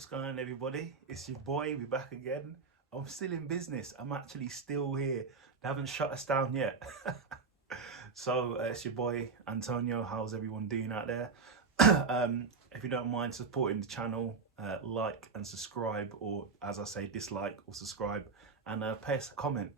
What's going on, everybody? It's your boy, we're back again. I'm still in business. I'm actually still here. They haven't shut us down yet. So it's your boy Antonio. How's everyone doing out there? If you don't mind supporting the channel, like and subscribe, or as I say, dislike or subscribe, and pay us a comment.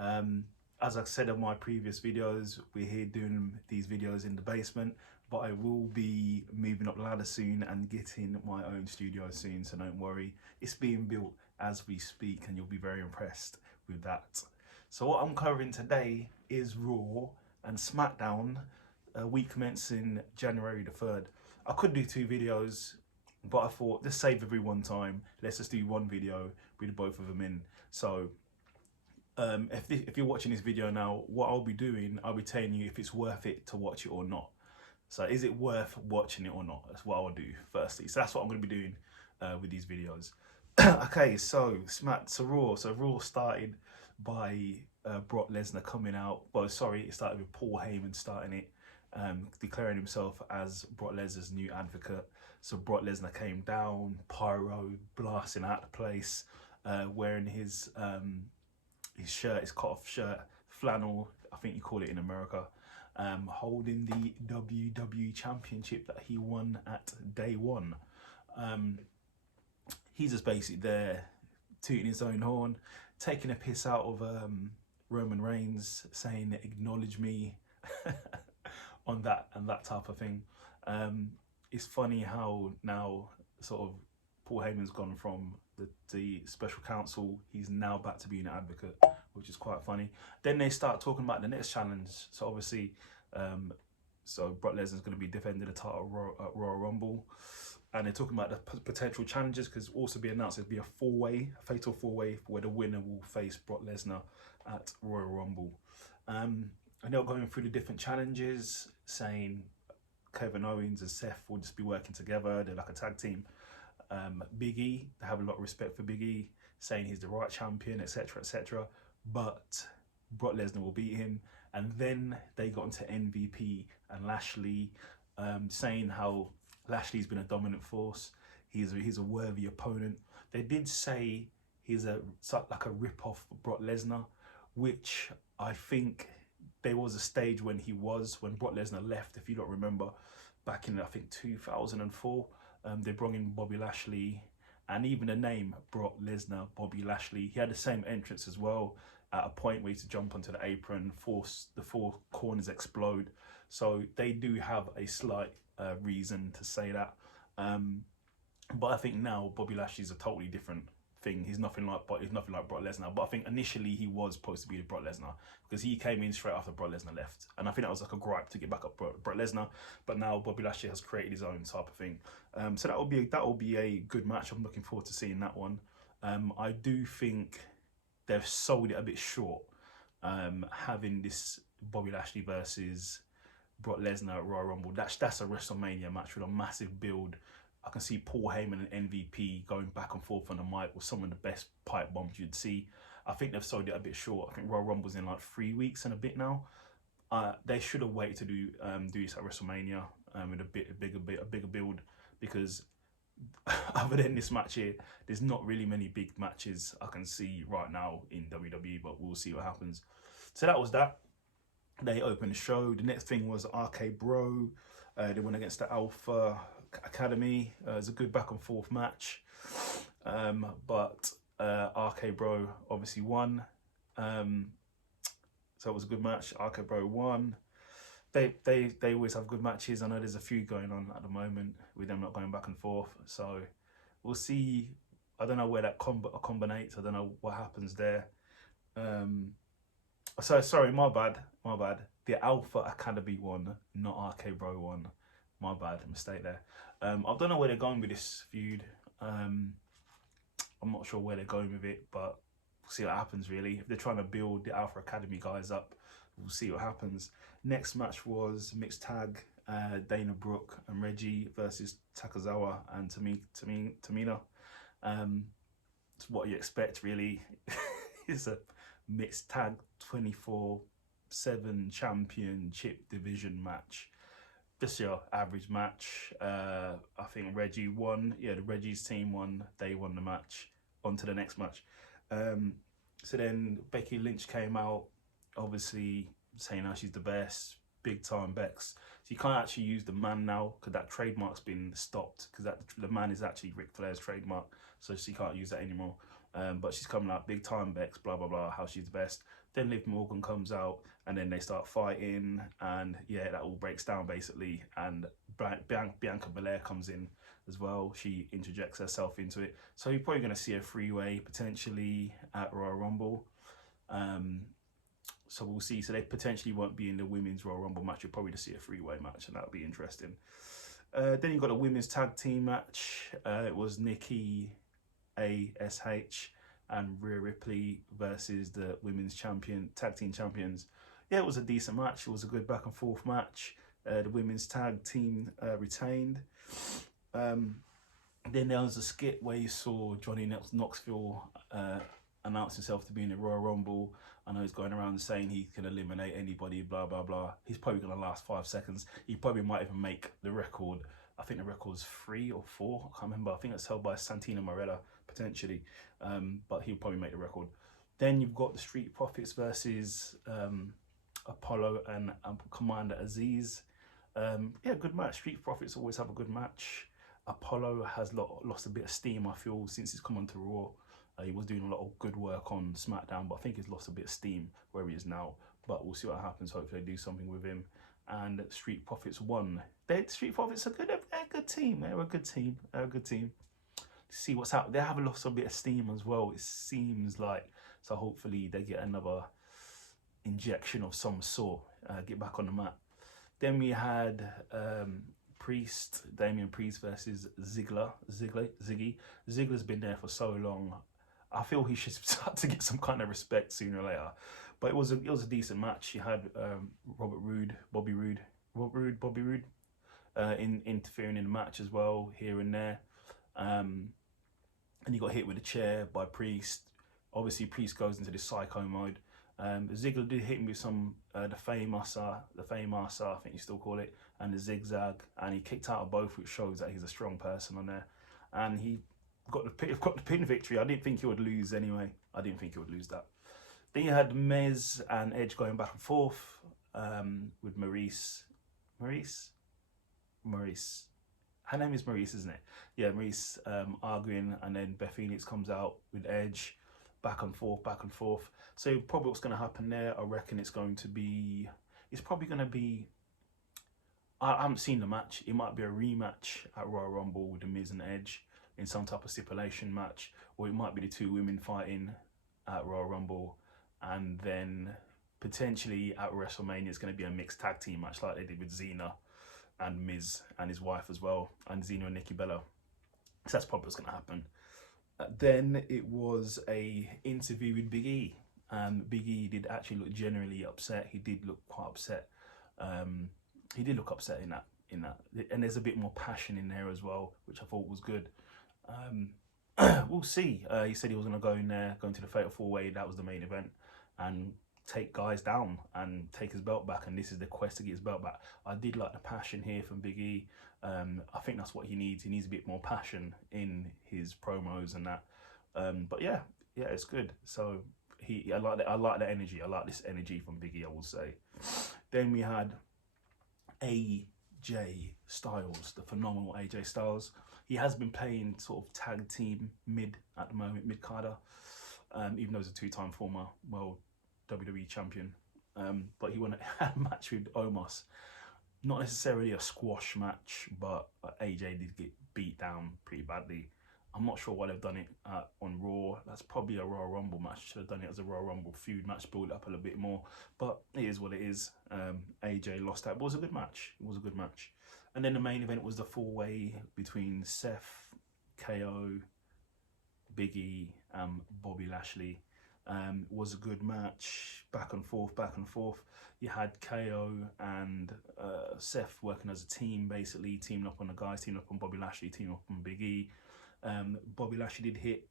As I said in my previous videos, we're here doing these videos in the basement, but I will be moving up the ladder soon and getting my own studio soon, so don't worry. It's being built as we speak and you'll be very impressed with that. So what I'm covering today is Raw and Smackdown, week commencing January the 3rd. I could do two videos, but I thought, let's save everyone time. Let's just do one video with both of them in. So if you're watching this video now, what I'll be doing, I'll be telling you if it's worth it to watch it or not. So is it worth watching it or not? That's what I'll do firstly. So that's what I'm going to be doing with these videos. Okay, so Raw. So Raw started by Brock Lesnar coming out. Well, sorry, it started with Paul Heyman starting it, declaring himself as Brock Lesnar's new advocate. So Brock Lesnar came down, pyro, blasting out the place, wearing his shirt, his cut-off shirt, flannel, I think you call it in America, holding the WWE Championship that he won at day one. He's just basically there, tooting his own horn, taking a piss out of Roman Reigns, saying, acknowledge me, on that and that type of thing. It's funny how now sort of Paul Heyman's gone from the special counsel, he's now back to being an advocate, which is quite funny. Then they start talking about the next challenge. So obviously, so Brock Lesnar's going to be defending the title at Royal Rumble, and they're talking about the potential challenges, because also be announced there'll be a fatal four-way where the winner will face Brock Lesnar at Royal Rumble. And they're going through the different challenges, saying Kevin Owens and Seth will just be working together. They're like a tag team. Big E, they have a lot of respect for Big E, saying he's the right champion, etc, etc. But Brock Lesnar will beat him. And then they got into MVP and Lashley, saying how Lashley's been a dominant force. He's a worthy opponent. They did say he's like a rip-off of Brock Lesnar, which I think there was a stage when Brock Lesnar left, if you don't remember, back in I think 2004. They brought in Bobby Lashley, and even the name Brock Lesnar, Bobby Lashley, he had the same entrance as well. At a point where he used to jump onto the apron, force the four corners explode. So they do have a slight reason to say that. But I think now Bobby Lashley's a totally different thing. He's nothing like Brock Lesnar. But I think initially he was supposed to be the Brock Lesnar, because he came in straight after Brock Lesnar left, and I think that was like a gripe to get back up Brock Lesnar. But now Bobby Lashley has created his own type of thing. So that will be a good match. I'm looking forward to seeing that one. I do think they've sold it a bit short, having this Bobby Lashley versus Brock Lesnar at Royal Rumble. That's a WrestleMania match with a massive build. I can see Paul Heyman and MVP going back and forth on the mic with some of the best pipe bombs you'd see. I think they've sold it a bit short. I think Royal Rumble's in like 3 weeks and a bit now. They should have waited to do this at WrestleMania with a bigger build, because other than this match here, there's not really many big matches I can see right now in WWE, but we'll see what happens. So that was that. They opened the show. The next thing was RK Bro. They went against the Alpha Academy. It was a good back and forth match, but RK Bro obviously won. So it was a good match. RK Bro won. They always have good matches. I know there's a few going on at the moment with them not going back and forth. So we'll see. I don't know where that combinates. I don't know what happens there. So sorry, my bad. The Alpha Academy won, not RK Bro won. My bad, mistake there. I don't know where they're going with this feud. I'm not sure where they're going with it, but we'll see what happens really. If they're trying to build the Alpha Academy guys up, we'll see what happens. Next match was mixed tag, Dana Brooke and Reggie versus Takazawa and Tamina. It's what you expect really. It's a mixed tag 24/7 championship division match. just your average match. I think Reggie won. Yeah, the Reggie's team won. They won the match. On to the next match. So then Becky Lynch came out, obviously saying how she's the best, big time Bex. So you can't actually use the man now because that trademark's been stopped because the man is actually Ric Flair's trademark, so she can't use that anymore. But she's coming out big time Bex, blah blah blah, how she's the best. Then Liv Morgan comes out, and then they start fighting, and yeah, that all breaks down basically. And Bianca Belair comes in as well. She interjects herself into it, so you're probably going to see a three-way potentially at Royal Rumble. So we'll see. So they potentially won't be in the women's Royal Rumble match. You'll probably just see a three-way match, and that'll be interesting. Then you've got a women's tag team match. It was Nikki ASH and Rhea Ripley versus the women's tag team champions. Yeah, it was a decent match. It was a good back and forth match. The women's tag team retained. Then there was a skit where you saw Johnny Knoxville announce himself to be in the Royal Rumble. I know he's going around saying he can eliminate anybody, blah, blah, blah. He's probably going to last 5 seconds. He probably might even make the record. I think the record's 3 or 4. I can't remember. I think it's held by Santino Marella, potentially. But he'll probably make the record. Then you've got the Street Profits versus Apollo and Commander Aziz. Yeah, good match. Street Profits always have a good match. Apollo has lost a bit of steam, I feel, since he's come onto Raw. He was doing a lot of good work on SmackDown, but I think he's lost a bit of steam where he is now. But we'll see what happens. Hopefully they do something with him. And Street Profits won. Street Profits are good. They're a good team. They're a good team. They're a good team. See what's out. They have lost a bit of steam as well, it seems like. So hopefully they get another injection of some sort. Get back on the map. Then we had Damian Priest versus Ziggy. Ziggler's been there for so long. I feel he should start to get some kind of respect sooner or later. But it was a decent match. You had Bobby Roode, interfering in the match as well, here and there. And he got hit with a chair by Priest. Obviously, Priest goes into this psycho mode. Ziggler did hit him with some the Fameasser, I think you still call it, and the zigzag, and he kicked out of both, which shows that he's a strong person on there. And he got the pin victory. I didn't think he would lose anyway. I didn't think he would lose that. Then you had Miz and Edge going back and forth with Maurice. Her name is Maurice, isn't it? Yeah, Maurice arguing, and then Beth Phoenix comes out with Edge. Back and forth. So probably what's going to happen there, I reckon it's probably going to be, I haven't seen the match. It might be a rematch at Royal Rumble with The Miz and Edge in some type of stipulation match, or it might be the two women fighting at Royal Rumble, and then potentially at WrestleMania it's going to be a mixed tag team match like they did with Cena and Miz and his wife as well, and Cena and Nikki Bella. So that's probably what's going to happen. Then it was a interview with Big E. Big E did actually look generally upset. He did look quite upset. He did look upset in that, and there's a bit more passion in there as well, which I thought was good. We'll see. He said he was going to go in there, go into the Fatal 4-Way. That was the main event, and take guys down and take his belt back. And this is the quest to get his belt back. I did like the passion here from Big E. I think that's what he needs. He needs a bit more passion in his promos and that. But yeah, it's good. So I like the energy. I like this energy from Big E, I will say. Then we had AJ Styles, the phenomenal AJ Styles. He has been playing sort of tag team mid at the moment, mid-carder, even though he's a two-time former world WWE champion. But he won a match with Omos. Not necessarily a squash match, but AJ did get beat down pretty badly. I'm not sure why they've done it on Raw. That's probably a Royal Rumble match. Should have done it as a Royal Rumble feud match, build it up a little bit more. But it is what it is. AJ lost that, but it was a good match. It was a good match. And then the main event was the 4-way between Seth, KO, Big E, and Bobby Lashley. Was a good match, back and forth. You had KO and Seth working as a team, basically teaming up on the guys, teaming up on Bobby Lashley, teaming up on Big E. Bobby Lashley did hit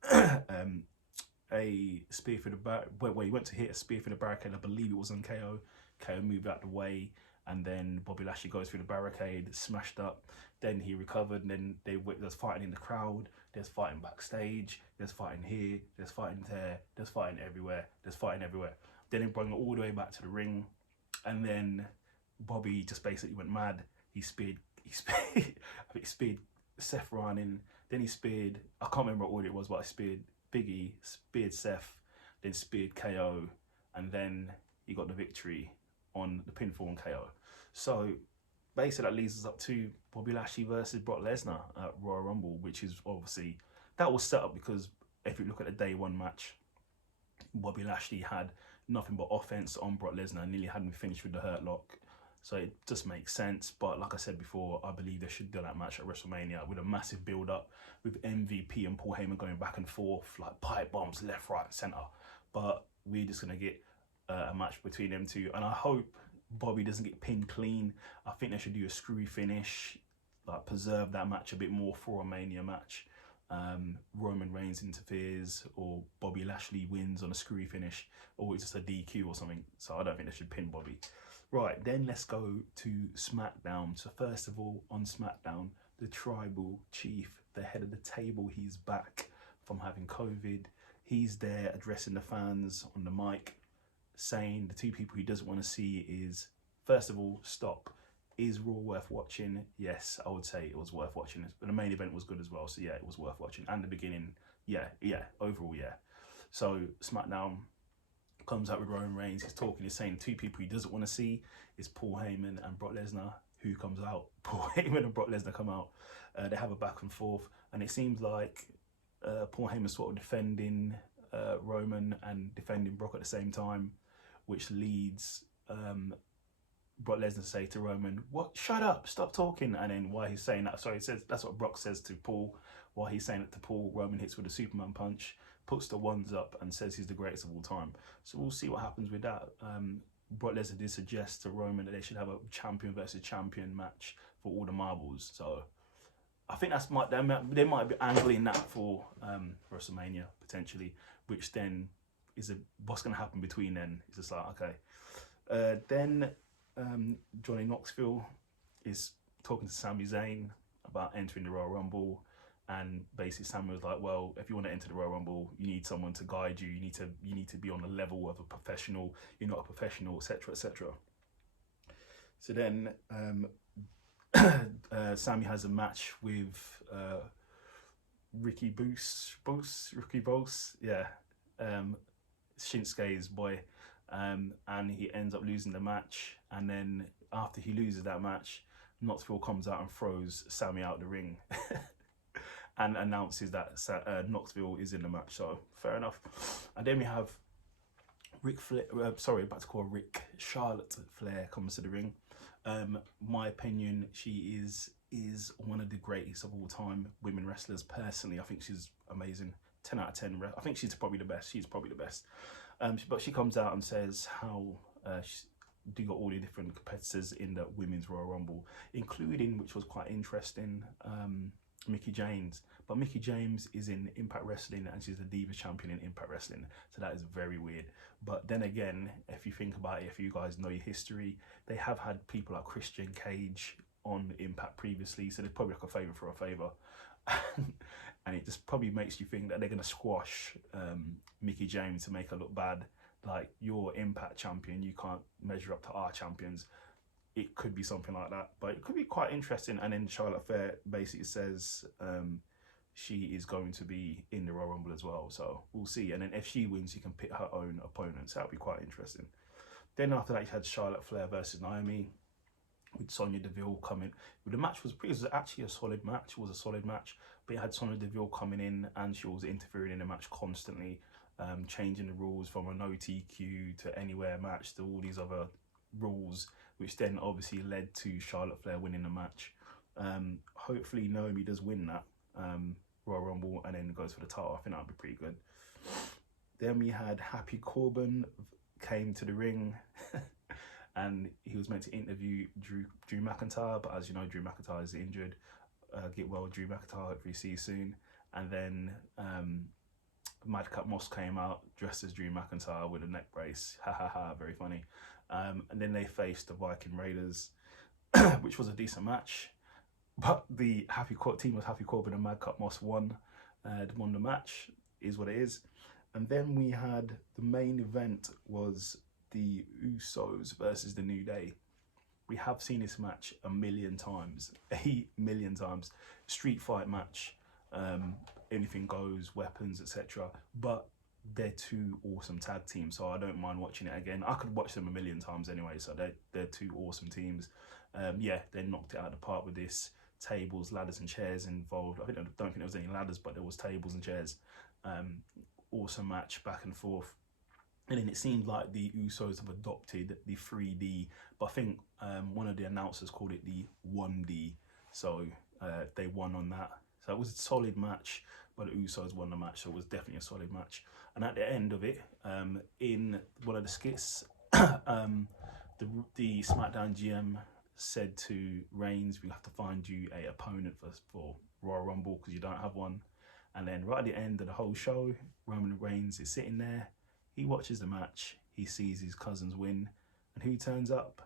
a spear for the barricade. Well, he went to hit a spear for the barricade. I believe it was on KO. KO moved out the way, and then Bobby Lashley goes through the barricade, smashed up. Then he recovered, and then there's fighting in the crowd, there's fighting backstage, there's fighting here, there's fighting there, there's fighting everywhere, there's fighting everywhere. Then they bring it all the way back to the ring, and then Bobby just basically went mad. He speared I think he speared Seth running, then he speared, I can't remember what order it was, but I speared Biggie, speared Seth, then speared KO, and then he got the victory on the pinfall and KO. So basically that leads us up to Bobby Lashley versus Brock Lesnar at Royal Rumble, which is obviously, that was set up because if you look at the day one match, Bobby Lashley had nothing but offense on Brock Lesnar, nearly had him finished with the Hurt Lock. So it just makes sense. But like I said before, I believe they should do that match at WrestleMania with a massive build up with MVP and Paul Heyman going back and forth, like pipe bombs left, right, center. But we're just going to get a match between them two. And I hope Bobby doesn't get pinned clean. I think they should do a screwy finish, like preserve that match a bit more for a Mania match. Roman Reigns interferes, or Bobby Lashley wins on a screwy finish, or it's just a DQ or something. So I don't think they should pin Bobby. Right, then let's go to SmackDown. So first of all, on SmackDown, the Tribal Chief, the head of the table, he's back from having COVID. He's there addressing the fans on the mic, saying the two people he doesn't want to see is, first of all, stop. Is Raw worth watching? Yes, I would say it was worth watching. But the main event was good as well, so yeah, it was worth watching. And the beginning, yeah, overall, yeah. So SmackDown comes out with Roman Reigns. He's talking, he's saying two people he doesn't want to see is Paul Heyman and Brock Lesnar. Who comes out? Paul Heyman and Brock Lesnar come out. They have a back and forth, and it seems like Paul Heyman sort of defending Roman and defending Brock at the same time, which leads Brock Lesnar to say to Roman, "What? Shut up! Stop talking!" And then while he's saying that, sorry, it says that's what Brock says to Paul. While he's saying it to Paul, Roman hits with a Superman punch, puts the ones up, and says he's the greatest of all time. So we'll see what happens with that. Brock Lesnar did suggest to Roman that they should have a champion versus champion match for all the marbles. So I think they might be angling that for WrestleMania potentially, which then is what's going to happen between then. It's just like, okay. Then Johnny Knoxville is talking to Sami Zayn about entering the Royal Rumble, and basically Sami was like, well, if you want to enter the Royal Rumble, you need someone to guide you. You need to be on the level of a professional. You're not a professional, etc., etc. So then Sami has a match with Ricky Bose, yeah, Shinsuke's boy, and he ends up losing the match. And then after he loses that match, Knoxville comes out and throws Sami out the ring and announces that Knoxville is in the match. So fair enough. And then we have Charlotte Flair comes to the ring. My opinion, she is one of the greatest of all time women wrestlers. Personally, I think she's amazing. 10 out of 10. I think she's probably the best. She's probably the best. But she comes out and says how she do got all the different competitors in the Women's Royal Rumble, including, which was quite interesting, Mickie James. But Mickie James is in Impact Wrestling, and she's the Divas Champion in Impact Wrestling. So that is very weird. But then again, if you think about it, if you guys know your history, they have had people like Christian Cage on Impact previously, so they're probably like a favour for a favour. And it just probably makes you think that they're going to squash Mickie James to make her look bad. Like, you're Impact champion, you can't measure up to our champions. It could be something like that, but it could be quite interesting. And then Charlotte Flair basically says she is going to be in the Royal Rumble as well, so we'll see. And then if she wins, she can pick her own opponents. That'll be quite interesting. Then after that, you had Charlotte Flair versus Naomi, with Sonya Deville coming. The match it was actually a solid match. It was a solid match, but it had Sonya Deville coming in, and she was interfering in the match constantly, changing the rules from a no TQ to anywhere match to all these other rules, which then obviously led to Charlotte Flair winning the match. Hopefully Naomi does win that Royal Rumble and then goes for the title. I think that would be pretty good. Then we had Happy Corbin came to the ring and he was meant to interview Drew McIntyre, but as you know, Drew McIntyre is injured. Get well, Drew McIntyre, hopefully see you soon. And then Madcap Moss came out dressed as Drew McIntyre with a neck brace. Ha ha ha, very funny. And then they faced the Viking Raiders, which was a decent match. But the team was Happy Corbin and Madcap Moss won the match, is what it is. And then we had the main event was the Usos versus the New Day. We have seen this match a million times, 8,000,000 times. Street fight match, anything goes, weapons, etc. But they're two awesome tag teams, so I don't mind watching it again. I could watch them a million times anyway, so they're two awesome teams. Yeah, they knocked it out of the park with this. Tables, ladders and chairs involved. I don't think there was any ladders, but there was tables and chairs. Awesome match, back and forth. And then it seemed like the Usos have adopted the 3D, but I think one of the announcers called it the 1D. So they won on that. So it was a solid match, but the Usos won the match, so it was definitely a solid match. And at the end of it, in one of the skits, the SmackDown GM said to Reigns, we have to find you a opponent for Royal Rumble because you don't have one. And then right at the end of the whole show, Roman Reigns is sitting there. He watches the match. He sees his cousins win. And who turns up?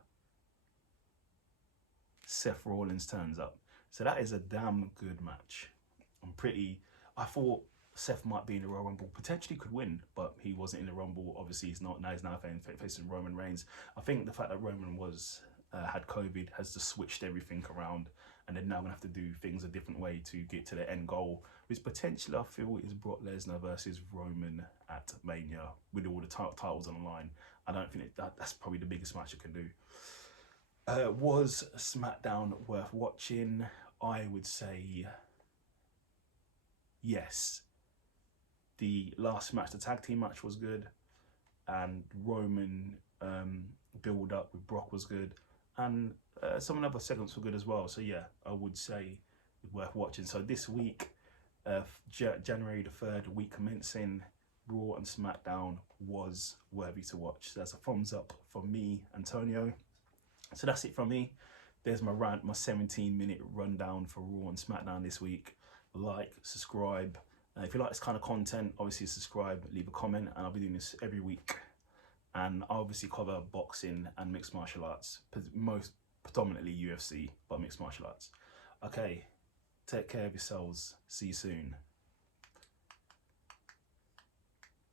Seth Rollins turns up. So that is a damn good match. I thought Seth might be in the Royal Rumble, potentially could win, but he wasn't in the Rumble. Obviously, he's not. Now he's facing Roman Reigns. I think the fact that Roman had COVID has just switched everything around, and they're now gonna have to do things a different way to get to the end goal, which potentially I feel is Brock Lesnar versus Roman at Mania with all the titles on the line. I don't think that's probably the biggest match it can do. Was SmackDown worth watching? I would say yes. The last match, the tag team match, was good, and Roman build up with Brock was good, and some of the other segments were good as well. So yeah, I would say worth watching. So this week, January the 3rd, week commencing, Raw and SmackDown was worthy to watch. So that's a thumbs up from me, Antonio. So that's it from me. There's my 17-minute rundown for Raw and SmackDown this week. Like, subscribe. If you like this kind of content, obviously subscribe, leave a comment, and I'll be doing this every week. And I obviously cover boxing and mixed martial arts, most predominantly UFC, but mixed martial arts. Okay, take care of yourselves. See you soon.